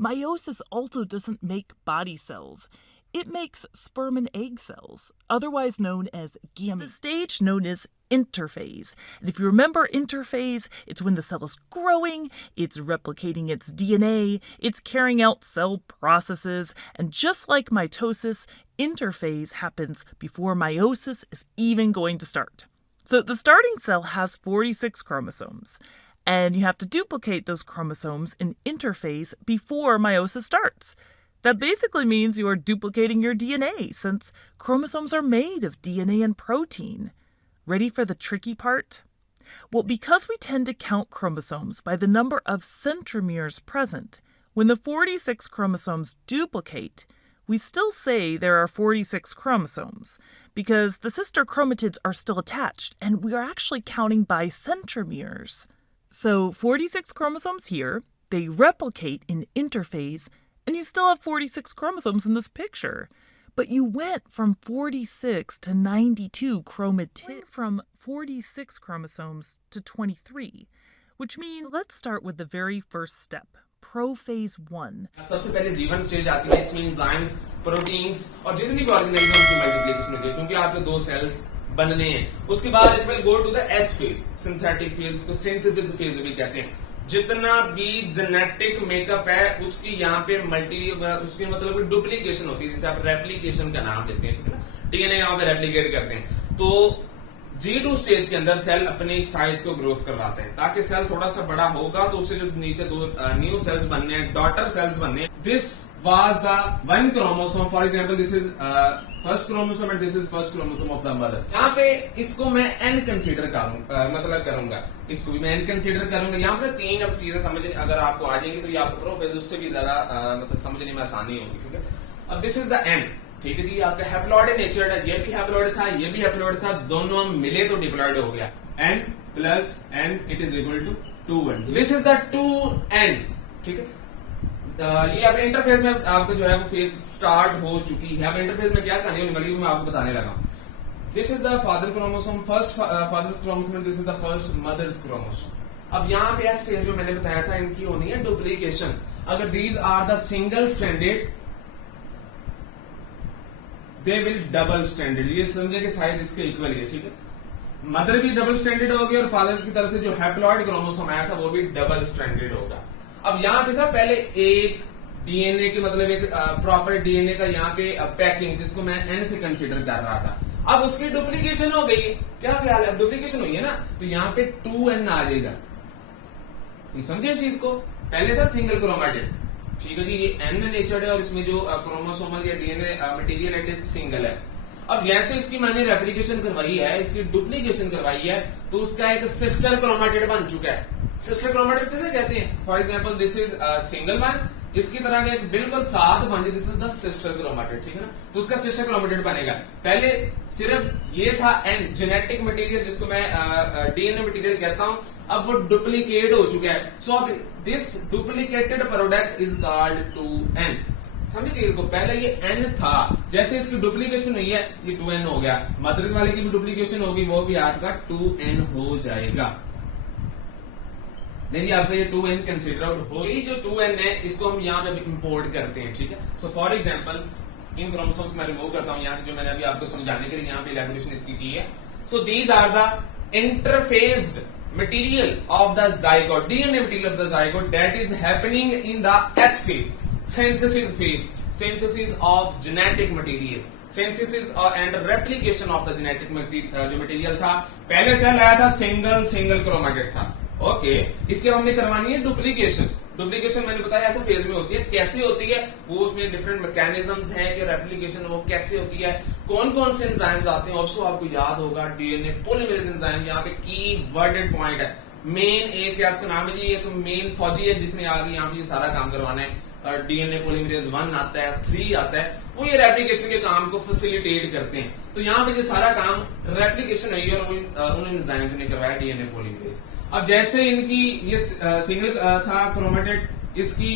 Meiosis also doesn't make body cells. It makes sperm and egg cells, otherwise known as gametes. The stage known as interphase. And if you remember interphase, it's when the cell is growing, it's replicating its DNA, it's carrying out cell processes, and just like mitosis, interphase happens before meiosis is even going to start. So the starting cell has 46 chromosomes, and you have to duplicate those chromosomes in interphase before meiosis starts. That basically means you are duplicating your DNA, since chromosomes are made of DNA and protein. Ready for the tricky part? Well, because we tend to count chromosomes by the number of centromeres present, when the 46 chromosomes duplicate, we still say there are 46 chromosomes, because the sister chromatids are still attached, and we are actually counting by centromeres. So 46 chromosomes here, they replicate in interphase, and you still have 46 chromosomes in this picture. But you went from 46 to 92 chromatids, from 46 chromosomes to 23, which means let's start with the very first step, prophase 1. सबसे पहले जीवन stage आती है, इसमें enzymes, proteins और जितनी भी organism की मल्टीप्लिकेशन होती है, क्योंकि आपके दो सेल्स बनने हैं. उसके बाद it will go to the S phase, synthetic phase को सिंथेसिस फेज भी कहते हैं. जितना भी जेनेटिक मेकअप है उसकी यहाँ पे उसकी मतलब डुप्लीकेशन होती है, जिसे आप रेप्लीकेशन का नाम देते हैं, ठीक है ना. डीएनए यहाँ पे रेप्लीकेट करते हैं. तो G2 स्टेज के अंदर सेल अपने साइज को ग्रोथ करवाते हैं, ताकि सेल थोड़ा सा बड़ा होगा तो उससे जो नीचे दो न्यू सेल्स बनने हैं, डॉटर सेल्स बनने हैं. This was the one chromosome, for example this is first chromosome and this is first chromosome of the mother. यहाँ पे इसको मैं एन कंसीडर करूंगा, इसको भी मैं एन कंसीडर करूंगा. यहाँ पे तीन अब चीजें समझने अगर आपको आ जाएंगी तो ये आपको प्रोफेज उससे भी ज्यादा मतलब समझने में आसानी होगी, ठीक है. अब दिस इज द एन, ठीक है जी. आपका हैप्लॉइड नेचर है, ये भी हैप्लॉइड था, ये भी हैप्लॉइड था, दोनों मिले तो डिप्लॉइड हो गया. n plus n it is equal to 2n. This is the 2n, ठीक है. ये अब इंटरफेस में आपको जो है वो फेज स्टार्ट हो चुकी है. अब इंटरफेस में क्या कहानी होने वाली है मैं आपको बताने लगा. This is the father chromosome, first father's chromosome, this is the first mother's chromosome. अब यहाँ पे इस फेज में मैंने बताया था इनकी होनी है डुप्लीकेशन. अगर these are the single stranded, they will double standard. ये समझे कि साइज इसके इक्वल है, ठीक है. मदर भी डबल स्टैंडर्ड होगी और फादर की तरफ से जो हैप्लॉइड क्रोमोसोम आया था वो भी डबल स्टैंडर्ड होगा. अब यहाँ पे था पहले एक डीएनए की मतलब एक प्रॉपर डीएनए का यहाँ पे पैकिंग, जिसको मैं एन से कंसीडर कर रहा था. अब उसकी डुप्लीकेशन हो गई. क्या ख्याल है, अब डुप्लीकेशन हुई है ना, तो यहाँ पे 2n आ जाएगा. समझे चीज को. पहले था सिंगल क्रोमैटिड, ठीक है जी. ये एन नेचर्ड है और इसमें जो क्रोमोसोमल या डीएनए मटेरियल है सिंगल है. अब जैसे इसकी मैंने रेप्लिकेशन करवाई है, इसकी डुप्लीकेशन करवाई है, तो उसका एक सिस्टर क्रोमैटिड बन चुका है. सिस्टर क्रोमैटिड किसे कहते हैं? For example this is single one, इसकी तरह का एक बिल्कुल साथ बन जाए, this is the sister chromatid, ठीक है ना. तो उसका सिस्टर क्रोमैटिड बनेगा. पहले सिर्फ ये था एन जेनेटिक मटेरियल, जिसको मैं डीएनए मटेरियल कहता हूं. अब वो डुप्लीकेट हो चुका है. सो अब this duplicated product is called 2n. समझिए इसको. पहले ये n था, जैसे इसकी डुप्लीकेशन हुई है ये 2n हो गया. मदर वाले की भी डुप्लीकेशन होगी, वो भी आपका 2n हो जाएगा. नहीं, आपका ये 2n कंसिडर आउट हो. ये जो 2n है इसको हम यहाँ पे इंपोर्ट करते हैं, ठीक है. So for example in chromosomes मैं रिमूव करता हूँ यहाँ से, जो मैंने अभी आपको समझाने के लिए यहाँ पे इलैबोरेशन इसकी की है. So these are the interphased material of the zygote, DNA material of the zygote that is happening in the S phase, synthesis of genetic material, synthesis and replication of the genetic material. जो material था पहले cell आया था single chromatid था. Okay, इसके हमने करवानी है डुप्लीकेशन. डुप्लीकेशन मैंने बताया ऐसे फेज में होती है. कैसे होती है वो, उसमें डिफरेंट मैकेनिज्म्स हैं कि रेप्लिकेशन वो कैसे होती है, कौन कौन से एंजाइम्स आते हैं. ऑल्सो आपको याद होगा डीएनए पॉलीमरेज एंजाइम, यहाँ पे की वर्डेड पॉइंट है. मेन एक क्या उसका नाम है जी, एक मेन फौजी है जिसने आगे यहाँ पे ये सारा काम करवाना है. डीएनए पॉलीमरेज 1 आता है, 3 आता है, वो ये रेप्लिकेशन के काम को फैसिलिटेट करते हैं. तो यहाँ पे ये सारा काम रेप्लिकेशन हुई है और उन एंजाइम्स ने करवाया डीएनए पॉलीमरेज. अब जैसे इनकी ये सिंगल था क्रोमैटिड, इसकी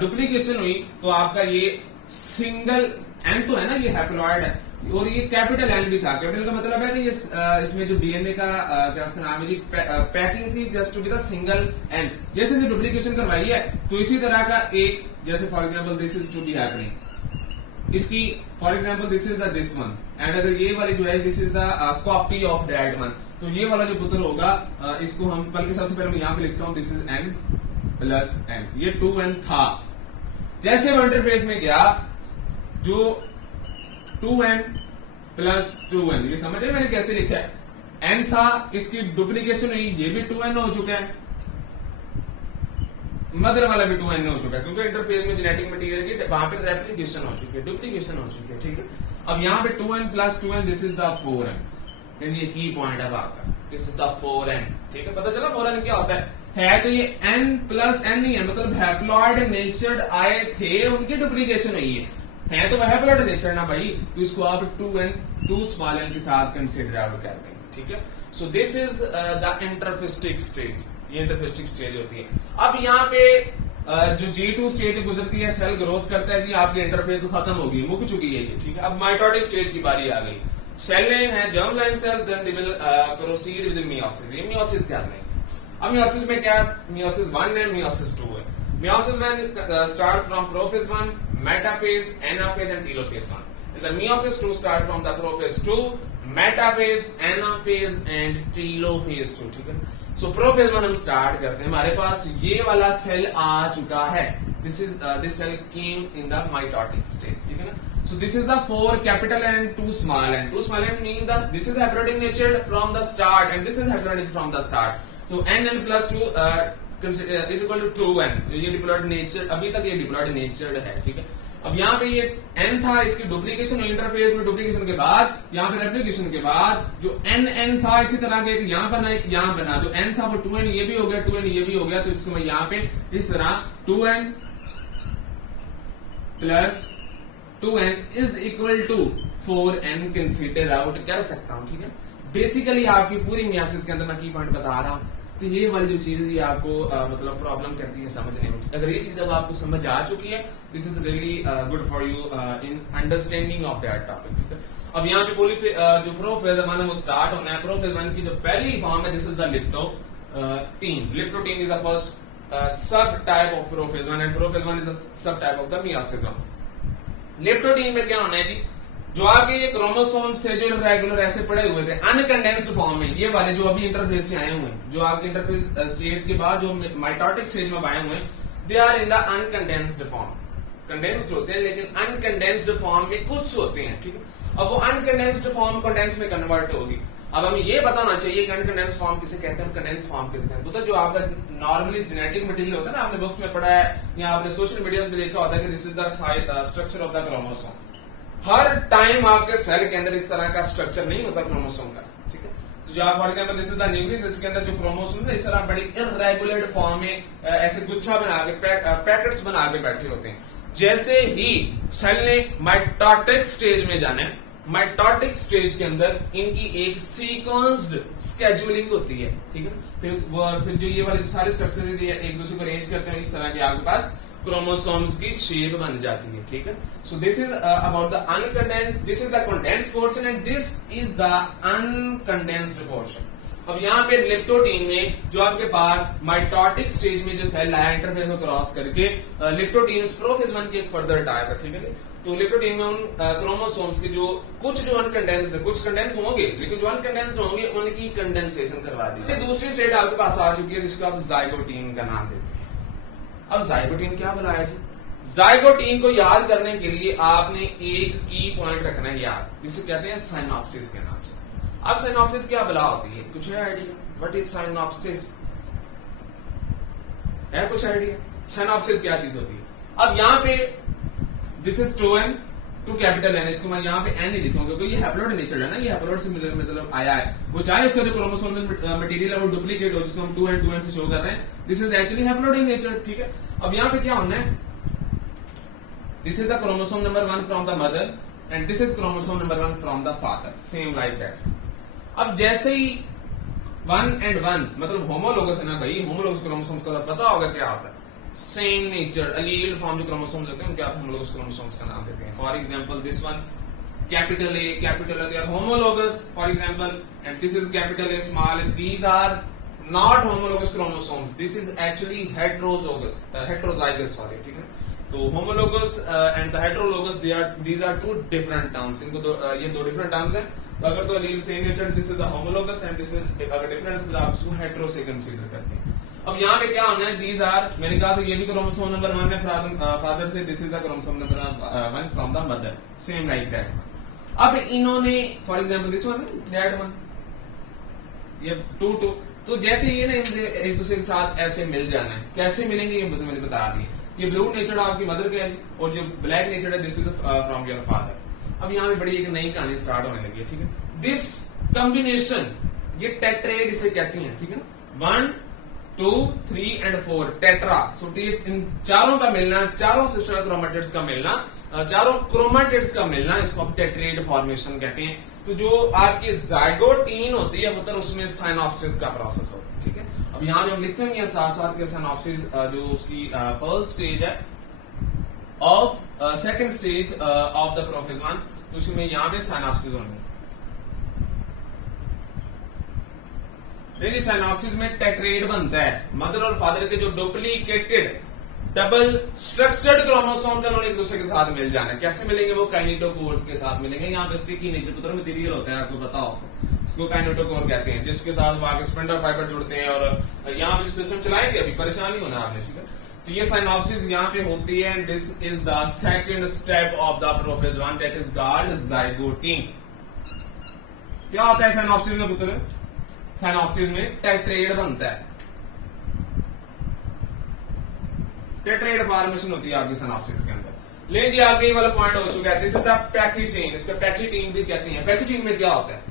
डुप्लीकेशन हुई तो आपका ये सिंगल एन तो है ना, ये हैप्लॉइड है, और ये कैपिटल एन भी था। कैपिटल का मतलब है कि ये इसमें जो डीएनए का क्या उसका नाम है जी, पैकिंग थी just to be the single N. जैसे जो डुप्लीकेशन करवाई है तो इसी तरह का एक, जैसे for example this is to be happening, इसकी for example this is the this one, and अगर ये वाली जो है this is the copy of that one, तो ये वाला जो पुत्र होगा इसको हम, बल्कि सबसे पहले मैं यहाँ पे लिखता हूँ this is N plus N, ये 2n था। जैसे वो इंटरफेस में गया जो 2n प्लस 2n, ये समझ रहे मैंने कैसे लिखा है, n था, इसकी डुप्लीकेशन हुई, ये भी 2n हो चुका है, मदर वाला भी 2n हो चुका है, क्योंकि इंटरफेस में जेनेटिक मटेरियल की वहां पे रेप्लिकेशन हो चुकी है, डुप्लीकेशन हो चुकी है, ठीक है। अब यहाँ पे 2n plus 2n, this is the 4n, ये की पॉइंट है आपका, दिस इज द 4n, ठीक है। पता चला 4n क्या होता है तो ये n प्लस n नहीं है, मतलब हैप्लॉइड नेचर्ड आए थे, उनकी डुप्लीकेशन हुई है तो वह हैप्लॉइड नेचर ना भाई, तो इसको आप 2 स्मॉल n के साथ कंसीडर आउट करते हैं, ठीक है। So this is the interphasic stage, ये इंटरफेस्टिक स्टेज होती है। अब यहाँ पे जो G2 स्टेज गुजरती है, सेल ग्रोथ करता है जी, आपकी इंटरफेस तो खत्म होगी, मुक चुकी है ये, ठीक है। अब माइटोटिक स्टेज की बारी आ गई, सेल है germ line cell, then they will proceed with meiosis. ये मियोसिस क्या है? अब मियोसिस में क्या है, मियोसिस 1 है, मियोसिस 2 है। Meiosis 1 starts from prophase 1, metaphase, anaphase and telophase 1. And the meiosis 2 start from the prophase 2, metaphase, anaphase and telophase 2, ठीक है। So prophase 1 हम स्टार्ट करते हैं, हमारे पास ये वाला सेल आ चुका है, this cell came in the mitotic stage, ठीक है ना। So this is the 4 capital N, 2 small n. 2 small n mean that this is haploid natured from the start and this is haploid from the start. So n plus 2 is equal to 2n. तो ये diploid nature, अभी तक ये diploid नेचर्ड है, ठीक है। अब यहाँ पे ये n था, इसकी डुप्लीकेशन इंटरफेस में, डुप्लीकेशन के बाद यहाँ पे रेप्लिकेशन के बाद जो n था, इसी तरह के एक यहाँ बना एक यहाँ बना, जो n था वो 2n ये भी हो गया, 2n ये भी हो गया, तो इसको मैं यहाँ पे इस तरह 2n plus 2n is equal to 4n consider out कर सकता हूं, ठीक है। बेसिकली आपकी पूरी मियोसिस के अंदर मैं की पॉइंट बता रहा हूं कि ये वाली जो चीज ये आपको मतलब प्रॉब्लम करती है समझने में। अगर ये चीज अब आपको समझ आ चुकी है, this is really good for you in understanding of that topic, ठीक है। अब यहाँ पे जो प्रोफेज 1 है वो स्टार्ट होना है। प्रोफेज 1 की जो पहली फॉर्म है this is the leptotene. Leptotene is the first subtype of prophase 1 and prophase 1 is the subtype of the meiosis. Leptotene में क्या होना है जी, जो आपके ये क्रोमोसोम्स थे जो रेगुलर ऐसे पड़े हुए थे अनकंडेंस्ड फॉर्म में, ये वाले जो अभी इंटरफेस से आए हुए हैं, जो आपके इंटरफेस स्टेज के बाद जो माइटोटिक स्टेज में आए हुए हैं, they are in the uncondensed form. Condensed होते हैं लेकिन अनकंडेंस्ड फॉर्म में कुछ होते हैं, ठीक है। अब वो अनकंडेंस्ड फॉर्म कंडेंस में कन्वर्ट होगी। अब हमें ये बताना चाहिए कि अनकंडेंस्ड फॉर्म किसे कहते हैं, कंडेंस्ड फॉर्म किसे कहते हैं। तो जो आपका नॉर्मली जेनेटिक मटेरियल होता है ना, आपने बुक्स में पढ़ा है या आपने सोशल मीडिया में देखा होता है कि this is the structure of the chromosome. Her time आपके सेल के अंदर इस तरह का स्ट्रक्चर नहीं होता क्रोमोसोम का, ठीक है। तो जो for example this is the nucleus, इसके अंदर जो क्रोमोसोम है इस तरह बड़ी इररेगुलर फॉर्म में ऐसे गुच्छा बना के पैकेट्स बना के बैठे होते हैं। जैसे ही सेल ने माइटोटिक स्टेज में जाना है, माइटोटिक स्टेज के अंदर इनकी एक सीक्वेंस्ड स्केड्यूलिंग होती है, ठीक है। फिर जो ये वाले जो सारे स्ट्रक्चर एक दूसरे को अरेंज करते हैं, इस तरह के आपके पास क्रोमोसोम्स की शेप बन जाती है, ठीक है। So this is about the uncondensed, this is the condensed portion and this is the uncondensed portion. अब यहाँ पे लिप्टोटीन में जो आपके पास माइटोटिक स्टेज में जो सेल आया इंटरफेस को क्रॉस करके, लिप्टोटीन प्रोफेज 1 की एक फर्दर टाइप है, ठीक है। तो लिप्टोटीन में उन क्रोमोसोम्स के जो कुछ जो अनकंडेंस्ड, कुछ कंडेंस होंगे लेकिन जो अनकंडेंस्ड होंगे उनकी कंडेंसेशन करवा दी। दूसरी स्टेट आपके पास आ चुकी है जिसको आप जाइगोटीन का नाम देते हैं। अब जाइगोटीन क्या बुलाया जी, जाइगोटीन को याद करने के लिए आपने एक की पॉइंट रखना है याद, जिसे कहते हैं साइनॉप्सिस के नाम से। अब साइनॉप्सिस क्या बला होती है, कुछ है आइडिया? What is synopsis? है कुछ आइडिया साइनॉप्सिस क्या चीज होती है? अब यहाँ पे this is 2n, 2 capital N, इसको मैं यहाँ पे n ही लिखूंगा क्योंकि ये हैप्लॉइड नेचर है ना, ये हैप्लॉइड से मतलब आया है। वो चाहे उसका जो क्रोमोसोमल मटेरियल है वो डुप्लीकेट हो, जिसको हम 2n से शो कर रहे हैं, this is actually haploid in nature, ठीक है। अब यहाँ पे क्या होना है, this is the chromosome number 1 from the mother and this is chromosome number 1 from the father, same like that. अब जैसे ही 1 and 1 मतलब होमोलोगस है ना भाई, होमोलोगस क्रोमोसोम्स का पता होगा क्या होता है, सेम नेचर, अलील फॉर्म जो क्रोमोसोम्स होते हैं उनके आप होमोलोगस क्रोमोसोम्स का नाम देते हैं। For example this one capital A, they are homologous, for example, and this is capital A, small a. These are not homologous chromosomes. This is actually heterozygous, sorry, ठीक है. तो homologous and the heterologous, these are two different terms. इनको ये दो different terms हैं. तो अगर तो allele same nature, this is the homologous and this is अगर different, तो आप इसको hetero से consider करते हैं. अब यहाँ पे क्या होना है, these are, मैंने कहा तो ये भी क्रोमोसोम नंबर 1 है फादर से, this is the chromosome number 1 from the mother, same like that. अब इन्होंने for example this one, that one, ये 2 तो जैसे ये ना एक दूसरे के साथ ऐसे मिल जाना है, कैसे मिलेंगे ये मैंने बता दी. ये ब्लू नेचर आपकी मदर का है और जो ब्लैक नेचर है this is from your father. अब यहाँ पे बड़ी एक नई कहानी स्टार्ट होने लगी है, ठीक है. दिस कॉम्बिनेशन, ये टेट्रेड इसे कहती हैं, ठीक है ना. 1 2 3 and 4 टेट्रा. सो इन चारों का मिलना, चारों सिस्टर क्रोमेटिड्स का मिलना, चारों क्रोमेटिड्स का मिलना, इसको आप टेट्रेड फॉर्मेशन कहते हैं. तो जो आपकी जाइगोटीन होती है पुत्र, उसमें साइनॉप्सिस का प्रोसेस होता है, ठीक है. अब यहाँ पे हम लिखते हैं साथ साथ के साइनॉप्सिस जो उसकी फर्स्ट स्टेज है of second stage of the prophase 1, तो उसमें यहाँ पे साइनॉप्सिस होंगे. साइनॉप्सिस में टेट्रेड बनता है. मदर और फादर के जो डुप्लीकेटेड डबल स्ट्रक्चर्ड क्रोमोसोम्स हैं, एक दूसरे के साथ मिल जाना है. कैसे मिलेंगे? वो काइनेटोकोर्स के साथ मिलेंगे. यहाँ पे स्टिकी नेचर पुत्र मटेरियल होता है, आपको पता हो तो इसको काइनेटोकोर कहते हैं, जिसके साथ वाक स्पिंडल फाइबर जुड़ते हैं और यहाँ पे जो सिस्टम चलाएंगे, अभी परेशानी होना आपने, ठीक है. तो ये साइनॉप्सिस यहाँ पे होती है. This is the second step of the prophase 1, that is called zygotene. क्या होता है साइनॉप्सिस में पुत्र? साइनॉप्सिस में टेट्रेड बनता है. टेट्रेड फॉर्मेशन होती है आपकी साइनॉप्सिस के अंदर. ले जी, आपके ये वाला पॉइंट हो चुका है. This is the patchy chain, इसका पैची चेन भी कहते हैं. पैची चेन में क्या होता है?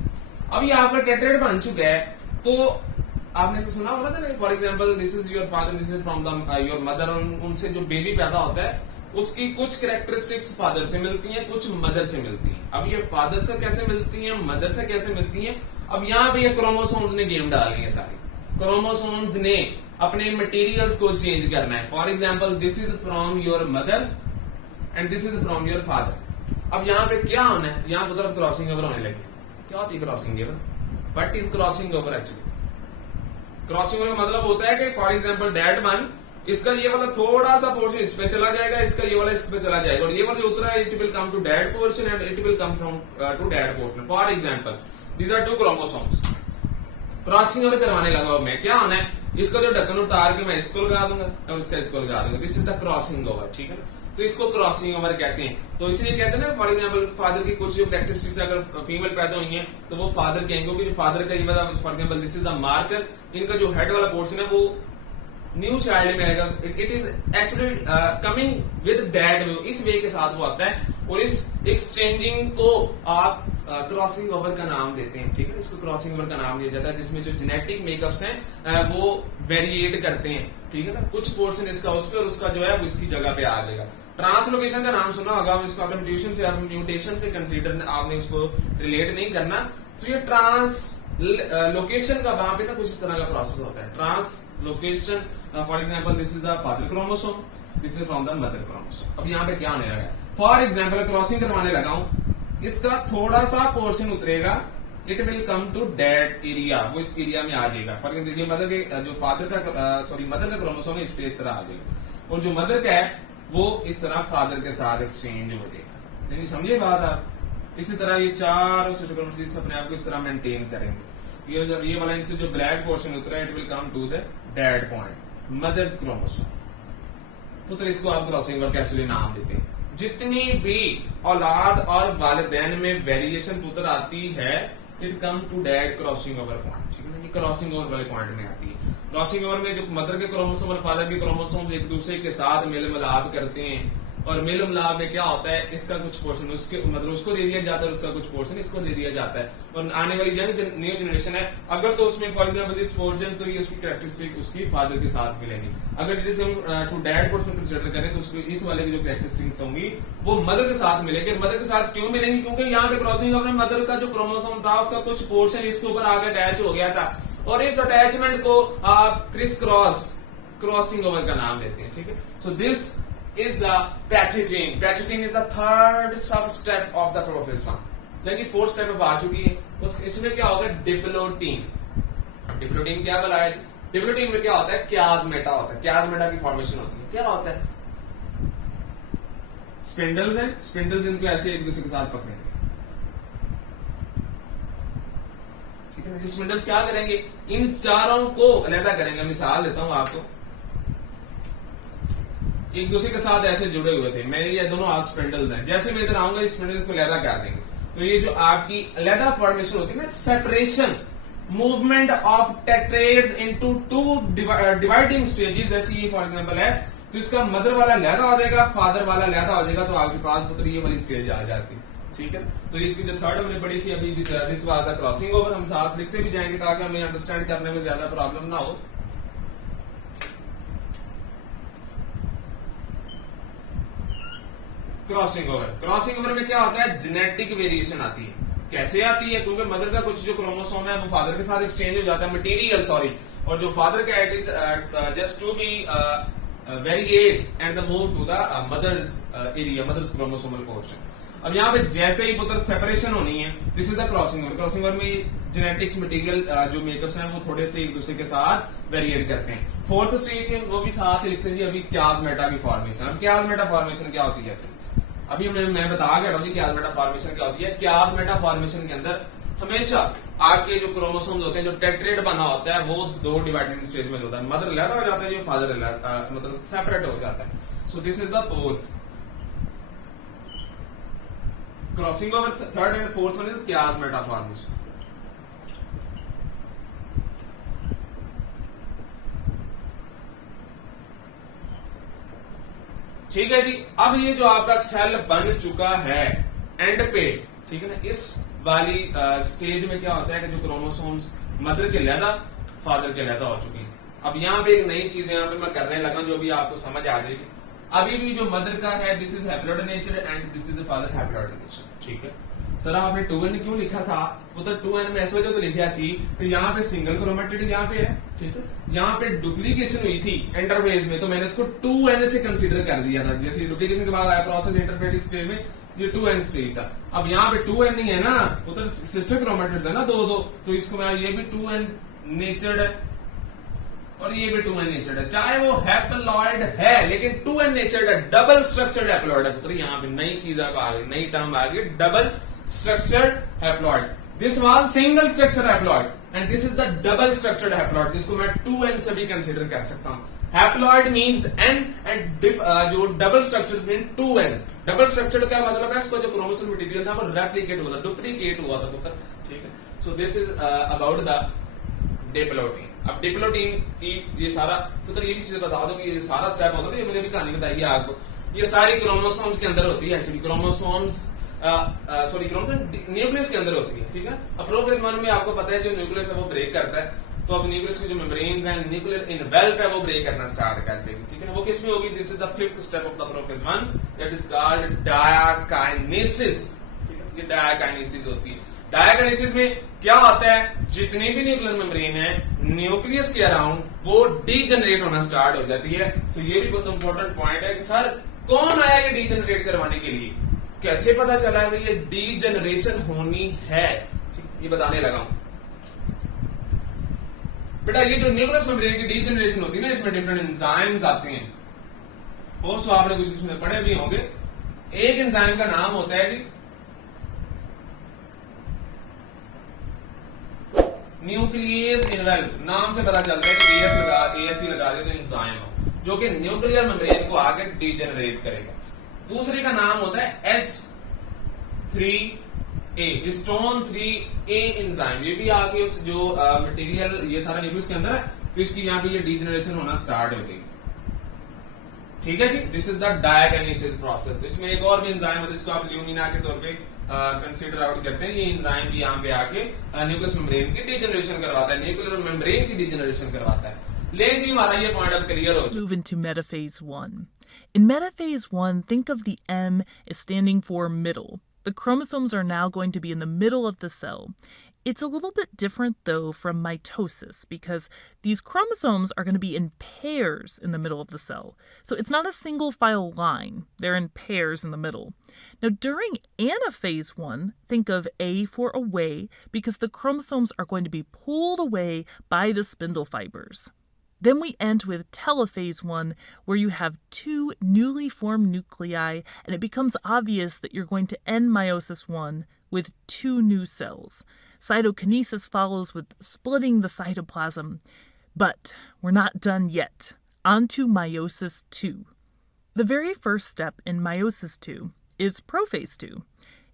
अब ये आपका टेट्रेड बन चुका है, तो आपने तो सुना होगा ना, for example this is your father, this is from the your mother. उनसे जो बेबी पैदा होता है उसकी कुछ कैरेक्टरिस्टिक्स फादर से मिलती हैं, कुछ मदर से मिलती हैं. अब ये फादर से कैसे मिलती हैं, मदर से कैसे मिलती हैं? अब यहाँ पे ये क्रोमोसोम्स ने गेम डाली है सारी. क्रोमोसोम्स ने अपने मटेरियल्स को चेंज करना है. For example this is from your mother and this is from your father. अब यहाँ पे क्या होना है? यहाँ पर तरफ क्रॉसिंग ओवर होने लगी. क्या होती है crossing over? What is crossing over actually? Crossing over का मतलब होता है कि फॉर एग्जांपल डैड वन, इसका ये वाला थोड़ा सा पोर्शन इस पे चला जाएगा, इसका ये वाला इस पे चला जाएगा, और ये वाला जो उतरा है it will come to that portion and it will come from to that portion. For example these are 2 chromosomes. Crossing over करवाने लगा मैं, क्या होना है? इसका जो ढक्कन उतार के मैं इसको लगा दूंगा और इसका इसको लगा दूंगा. This is the crossing over, ठीक है ना. तो इसको क्रॉसिंग ओवर कहते हैं. तो इसलिए कहते हैं ना, फॉर एग्जांपल फादर की कुछ जो कैरेक्टरिस्टिक्स अगर फीमेल पैदा हुई है तो वो फादर के हैं, क्योंकि जो फादर का ये वाला, for example this is the marker, इनका जो हेड वाला पोर्शन है वो न्यू चाइल्ड में आएगा. It is actually coming with dad, इस वे के साथ वो आता है. और इस एक्सचेंजिंग को आप क्रॉसिंग ओवर का नाम देते हैं, ठीक है. इसको क्रॉसिंग ओवर का नाम दिया जाता है, जिसमें जो जेनेटिक मेकअप्स हैं वो वेरिएट करते हैं, ठीक है ना. कुछ पोर्शन इसका उस पर और उसका जो है वो इसकी जगह पे आ जाएगा. ट्रांसलोकेशन का नाम सुना होगा, इसको आपने म्यूटेशन से कंसीडर, आपने उसको रिलेट नहीं करना. तो ये ट्रांसलोकेशन का वहां पे ना कुछ इस तरह का प्रोसेस होता है. Translocation, for example this is the father chromosome, this is from the mother chromosome. अब यहाँ पे क्या होने लगा? फॉर एग्जाम्पल क्रॉसिंग करवाने लगा हूं, इसका थोड़ा सा पोर्शन उतरेगा, it will come to that area, वो इस एरिया में आ जाएगा. फॉर एग्जाम्पल मदर के जो फादर का मदर का क्रोमोसोम है इस पे इस तरह आ जाएगा, और जो मदर का है वो इस तरह फादर के साथ एक्सचेंज हो जाएगा. नहीं समझिए बात आप? इसी तरह ये चारों सिस्टर क्रोमोसोम्स अपने आप को इस तरह मेंटेन करेंगे. ये वाला इनसे जो ब्लैक पोर्शन उतरा है it will come to the that point, mother's chromosome. तो इसको आप क्रॉसिंग ओवर एक्चुअली नाम देते हैं. जितनी भी औलाद और वालिदैन में वेरिएशन पुत्र आती है, it come to that crossing over point, ठीक है ना. ये क्रॉसिंग ओवर वाले पॉइंट में आती है. क्रॉसिंग ओवर में जो मदर के क्रोमोसोम और फादर के क्रोमोसोम एक दूसरे के साथ मेल मिलाप करते हैं, और मेल मिलाप में क्या होता है? इसका कुछ पोर्शन उसके मतलब उसको दे दिया जाता है, उसका कुछ पोर्शन इसको दे दिया जाता है. और आने वाली न्यू जनरेशन है, अगर तो उसमें फॉर एग्जाम्पल दिस पोर्शन, तो ये उसकी कैरेक्टरिस्टिक उसकी फादर के साथ मिलेंगी. अगर it is to that portion consider करें तो उसको इस वाले की जो कैरेक्टरिस्टिक्स होंगी वो मदर के साथ मिलेंगे. मदर के साथ क्यों मिलेंगी? क्योंकि यहाँ पे क्रॉसिंग ओवर में मदर का जो क्रोमोसोम था उसका कुछ पोर्शन इसके ऊपर आगे अटैच हो गया था, और इस अटैचमेंट को आप क्रिस क्रॉस क्रॉसिंग ओवर का नाम देते हैं, ठीक है. So this is the pachytene. Pachytene is the third sub step of the prophase one. लेकिन फोर्थ स्टेप अब आ चुकी है, इसमें क्या होगा, डिप्लोटीन. डिप्लोटीन क्या बोला है, डिप्लोटीन में क्या होता है, क्याजमेटा होता है. क्याजमेटा की फॉर्मेशन होती है. क्या होता है, स्पिंडल्स हैं, स्पिंडल्स इनको ऐसे एक दूसरे के साथ पकड़ेंगे. ठीक है, ये स्पिंडल्स क्या करेंगे, इन चारों को अलग करेंगे. मिसाल देता हूं आपको, एक दूसरे के साथ ऐसे जुड़े हुए थे, मैं ये दोनों आज स्पिंडल्स हैं. जैसे मैं इधर आऊंगा, इस स्पिंडल को अलग कर देंगे, तो ये जो आपकी अलग फॉर्मेशन होती है ना, separation, movement of tetrads into two dividing stages. जैसे ये फॉर एग्जांपल है, तो इसका मदर वाला लहदा हो जाएगा, फादर वाला लहदा हो जाएगा, तो आपके पास पुत्र ये वाली स्टेज आ जाती है. ठीक है, तो इसकी जो थर्ड हमने पढ़ी थी अभी, this was the crossing over. हम साथ लिखते भी जाएंगे ताकि हमें अंडरस्टैंड करने में ज्यादा प्रॉब्लम ना हो. क्रॉसिंग ओवर, क्रॉसिंग ओवर में क्या होता है, जेनेटिक वेरिएशन आती है. कैसे आती है, क्योंकि मदर का कुछ जो क्रोमोसोम है वो फादर के साथ एक्सचेंज हो जाता है, मटेरियल सॉरी, और जो फादर का it is just to be variate and the move to the mother's area, mother's chromosomal portion. अब यहाँ पे जैसे ही पुत्र सेपरेशन होनी है, this is the crossing over. Crossing over में जेनेटिक्स मटेरियल जो मेकअप्स हैं वो थोड़े से एक दूसरे के साथ वेरिएट करते हैं. फोर्थ स्टेज है वो भी साथ ही लिखते हैं अभी, क्याजमेटा की फॉर्मेशन. अब क्याजमेटा फॉर्मेशन क्या होती है, अभी मैं बता के हटा हूं कि क्याजमेटा फॉर्मेशन क्या होती है. क्याजमेटा फॉर्मेशन के अंदर हमेशा आपके जो क्रोमोसोम्स होते हैं, जो टेट्रेड बना होता है, वो दो डिवाइडिंग स्टेज में होता है. मदर अलग हो जाता है, जो फादर मतलब सेपरेट हो जाता है. So this is the fourth crossing over. Third and fourth one is chiasmata formation. ठीक है जी. अब ये जो आपका सेल बन चुका है एंड पे, ठीक है ना, इस वाली स्टेज में क्या होता है कि जो क्रोमोसोम्स मदर के लहदा, फादर के लहदा हो चुके हैं. अब यहाँ पे एक नई चीज यहाँ पे मैं करने लगा जो भी आपको समझ आ जाएगी. अभी भी जो मदर का है, this is haploid nature and this is the father haploid nature. ठीक है सर, आपने 2n क्यों लिखा था, वो तो 2n में ऐसे तो लिखा सी, तो यहाँ पे सिंगल क्रोमेटिड यहाँ पे है. ठीक है, यहाँ पे डुप्लीकेशन हुई थी इंटरफेज में, तो मैंने इसको 2n से कंसीडर कर लिया था. जैसे डुप्लीकेशन के बाद आया प्रोसेस इंटरफेटिक स्टेज में, ये 2n स्टेज था. अब यहाँ पे 2n नहीं है ना, वो तो सिस्टर क्रोमेटिड्स है ना, दो, तो इसको मैं ये भी 2n नेचर्ड है और ये भी 2n नेचर्ड है. चाहे वो हैप्लॉइड है लेकिन 2n नेचर्ड है, डबल स्ट्रक्चर्ड हैप्लॉइड है. तो यहाँ पे नई चीज आ गई, नई टर्म आ गई, double structured haploid. This was single structure haploid and this is the double structured haploid, जिसको मैं 2n से भी कंसीडर कर सकता हूँ. Haploid means n and जो double structures mean 2n. Double structured क्या मतलब है, इसको जो क्रोमोसोम मटेरियल था वो रेप्लिकेट हुआ था, डुप्लीकेट हुआ था पुत्र. ठीक है, so this is about the diplotene. अब डिप्लोटीन की ये सारा पुत्र, ये भी चीज बता दो कि ये सारा स्टेप होता है, ये मैंने भी कहानी बताई है आपको, ये सारी क्रोमोसोम्स के अंदर होती है. एक्चुअली क्रोमोसोम्स क्रोमोसोम न्यूक्लियस के अंदर होती है. ठीक है, अब प्रोफेज वन में आपको पता है जो न्यूक्लियस है वो ब्रेक करता है, तो अब न्यूक्लियस की जो मेम्ब्रेन्स हैं, न्यूक्लियर इनवेल्प है, वो ब्रेक करना स्टार्ट कर देगी. ठीक है ना, वो किसमें होगी, this is the fifth step of the prophase one, that is called diakinesis. ठीक है, ये डायाकाइनेसिस होती है. डायाकाइनेसिस में क्या होता है, जितनी भी न्यूक्लियर मेम्ब्रेन है न्यूक्लियस के अराउंड वो डीजनरेट होना स्टार्ट हो जाती है. सो ये भी बहुत इंपॉर्टेंट पॉइंट है कि सर कौन आया ये डीजनरेट करवाने के लिए, कैसे पता चला है ये डीजनरेशन होनी है, ये बताने लगा हूं. बेटा ये जो न्यूक्लियस मेम्ब्रेन की डीजनरेशन होती है ना, इसमें डिफरेंट एंजाइम्स आते हैं. होप्स आपने कुछ इसमें पढ़े भी होंगे. एक एंजाइम का नाम होता है जी न्यूक्लियस इनवेल्प. नाम से पता चलता है कि एएसई लगा दे तो एंजाइम हो, जो कि न्यूक्लियर मेम्ब्रेन को आगे डीजनरेट करेगा. दूसरे का नाम होता है H3A, हिस्टोन 3A एंजाइम. ये भी आगे उस जो मटेरियल ये सारा न्यूक्लियस के अंदर है, तो इसकी यहाँ पे ये डीजनरेशन होना स्टार्ट हो गई. ठीक है जी, दिस इज द डायाकाइनेसिस प्रोसेस. इसमें एक और भी एंजाइम होता है जिसको आप ल्यूमिना के तौर पे कंसीडर आउट करते हैं. ये एंजाइम भी यहाँ पे आके न्यूक्लियस मेम्ब्रेन की डीजनरेशन करवाता है, न्यूक्लियर मेम्ब्रेन की डीजनरेशन करवाता है. ले जी, हमारा ये पॉइंट अब क्लियर हो. Move into metaphase 1. In metaphase 1, think of the M as standing for middle. The chromosomes are now going to be in the middle of the cell. It's a little bit different, though, from mitosis because these chromosomes are going to be in pairs in the middle of the cell. So it's not a single file line. They're in pairs in the middle. Now, during anaphase 1, think of A for away because the chromosomes are going to be pulled away by the spindle fibers. Then we end with telophase 1, where you have two newly formed nuclei, and it becomes obvious that you're going to end meiosis 1 with two new cells. Cytokinesis follows with splitting the cytoplasm. But we're not done yet. On to meiosis 2. The very first step in meiosis 2 is prophase 2.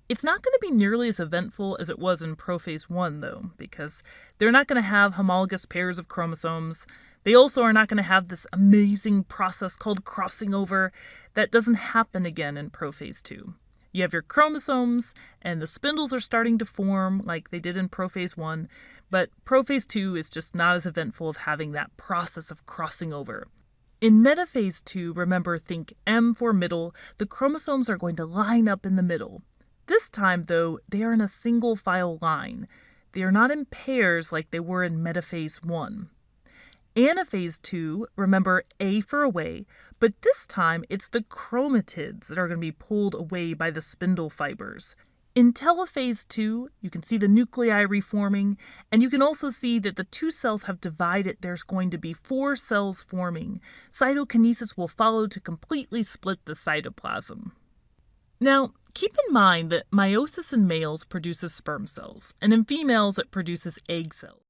It's not going to be nearly as eventful as it was in prophase 1, though, because they're not going to have homologous pairs of chromosomes. They also are not going to have this amazing process called crossing over. That doesn't happen again in prophase 2. You have your chromosomes, and the spindles are starting to form like they did in prophase 1, but prophase 2 is just not as eventful of having that process of crossing over. In metaphase 2, remember, think M for middle, the chromosomes are going to line up in the middle. This time, though, they are in a single file line. They are not in pairs like they were in metaphase 1. Anaphase 2, remember A for away, but this time it's the chromatids that are going to be pulled away by the spindle fibers. In telophase 2, you can see the nuclei reforming, and you can also see that the two cells have divided. There's going to be 4 cells forming. Cytokinesis will follow to completely split the cytoplasm. Now, keep in mind that meiosis in males produces sperm cells, and in females it produces egg cells.